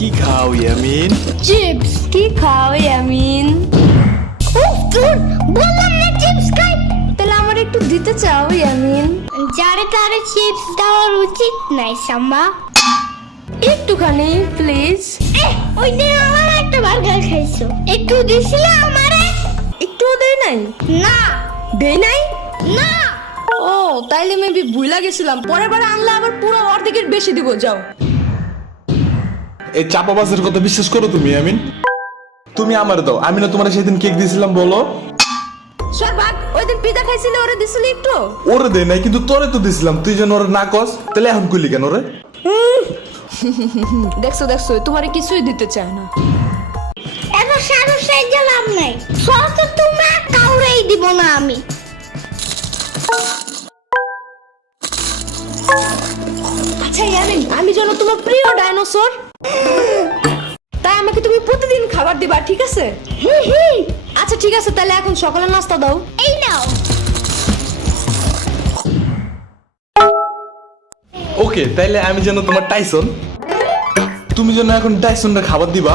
কি খাও ইয়ামিন? চিপস। কি খাও ইয়ামিন? উফ তোর বললাম না চিপস খাই। তাহলে আমার একটু দিতে চাও ইয়ামিন? যারে তারে চিপস দেওয়ার উচিত নাই সাম্বা। একটুখানি প্লিজ। ওই দিন আমার একটা বার্গার খাইছো, একটু দিছিলে আমারে? একটুও দেই নাই। না দেই নাই। না। ও তাইলে মেবি ভুলা গেছিলাম, পরের বার আনলে আবার পুরো অর্ধেকের বেশি দিব। যাও। এই চাপাবাজের কথা বিশ্বাস করো তুমি ইয়ামিন? তুমি আমার দাও, আমি না তোমার সেদিন কেক দিয়েছিলাম বলো? সরবাক ওই দিন পিজা খাইছিলে, ওরে দিছিলি একটু? ওরে দেই নাই, কিন্তু তোরে তো দিছিলাম, তুই যেন ওরে না কস, তাহলে এখন কইলি কেন রে? দেখছো দেখছো তোমারে কিছুই দিতে চায় না। এত সাহস এই লাভ নাই, সব তো তোমরা কাউরেই দিব না আমি। আচ্ছা ইয়ামিন, আমি যেন তোমার প্রিয় ডাইনোসর, তাই আমাকে তুমি প্রতিদিন খাবার দিবা, ঠিক আছে? আচ্ছা ঠিক আছে, তাহলে এখন সকালের নাস্তা দাও। এই নাও। ওকে, তাইলে আমি যেন তোমার টাইসন, তুমি যেন এখন টাইসনটা খাবার দিবা।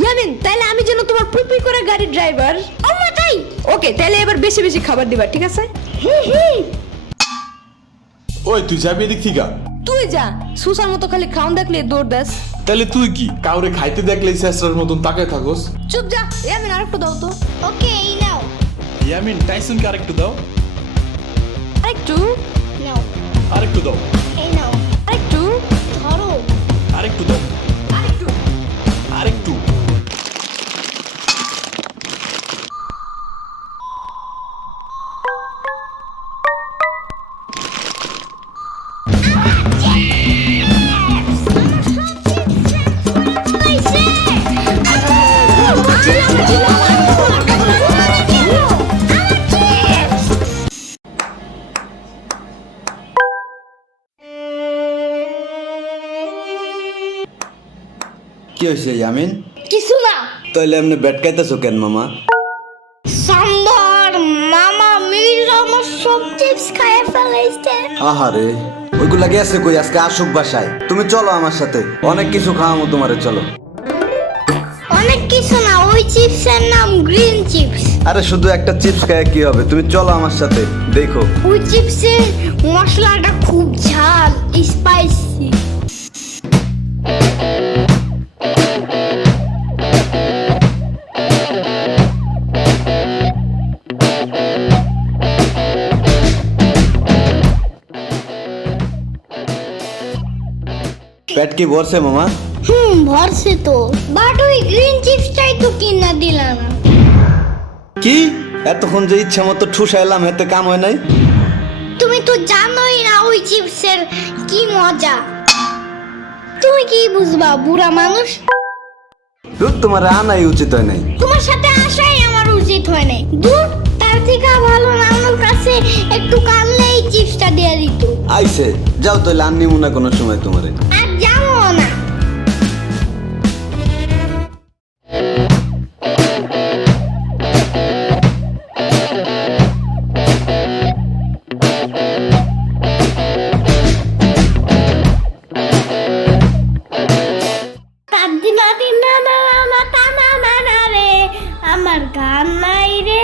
ইয়ামিন, তাহলে আমি যেন তোমার পুপি করে গাড়ির ড্রাইভার। আম্মা তাই। ওকে, তাহলে এবার বেশি বেশি খাবার দিবা, ঠিক আছে? ওই তুই যাবি এদিক থেকে? তুই যা, সুসার মতো খালি খাওন দেখলে দৌড় দাস। তাহলে তুই কি কাউরে খাইতে দেখলে চেষ্টার মতন তাকায় থাকোস? চুপ যা। ইয়ামিন আরেকটু দাও তো। ওকে, এই নাও। ইয়ামিন, টাইসনকে আরেকটু দাও। আরেকটু নাও। আরেকটু দাও। এই নাও। আরেকটু ধরো। আরেকটু দাও। আরেকটু। আরেকটু। কি হয়েছে ইয়ামিন? কিছু না। তাইলে এমনি ব্যাট খাইতেছো কেন মামা? সাম্বার মামা মিল আমার সব চিপস খাইয়ে ফেলাইছে। আহারে, ওইগুলা গেছে কই? আজকে আসুক বাসায়। তুমি চলো আমার সাথে, অনেক কিছু খাওয়াবো তোমারে, চলো। অনেক কিছু না, ওই চিপসের নাম গ্রিন চিপস। আরে শুধু একটা চিপস খায় কি হবে? তুমি চলো আমার সাথে, দেখো। ওই চিপসের মশলাটা খুব ঝাল, স্পাইসি। পেট কি ভরছে মামা? ভরছে তো, বাট ওই গ্রিন চিপসটাই তো কিনা দিলা না। কি এতক্ষণ যে ইচ্ছা মতো ঠুসাইলাম, এতে কাম হয় নাই? তুমি তো জানোই না ওই চিপসের কি মজা। তুমি কি বুঝবা, বুড়া মানুষ। দুধ তোমার আনাই উচিত হয় নাই। তোমার সাথে আসাই আমার উচিত হয় নাই। দূর, তার থেকে ভালো নানুর কাছে একটু কানলেই চিপসটা দিয়ে দিত। আইছে, যাও তাইলে আর নিমু না কোনো সময় তোমারে। আর যাবো না। আমার গান নাই রে,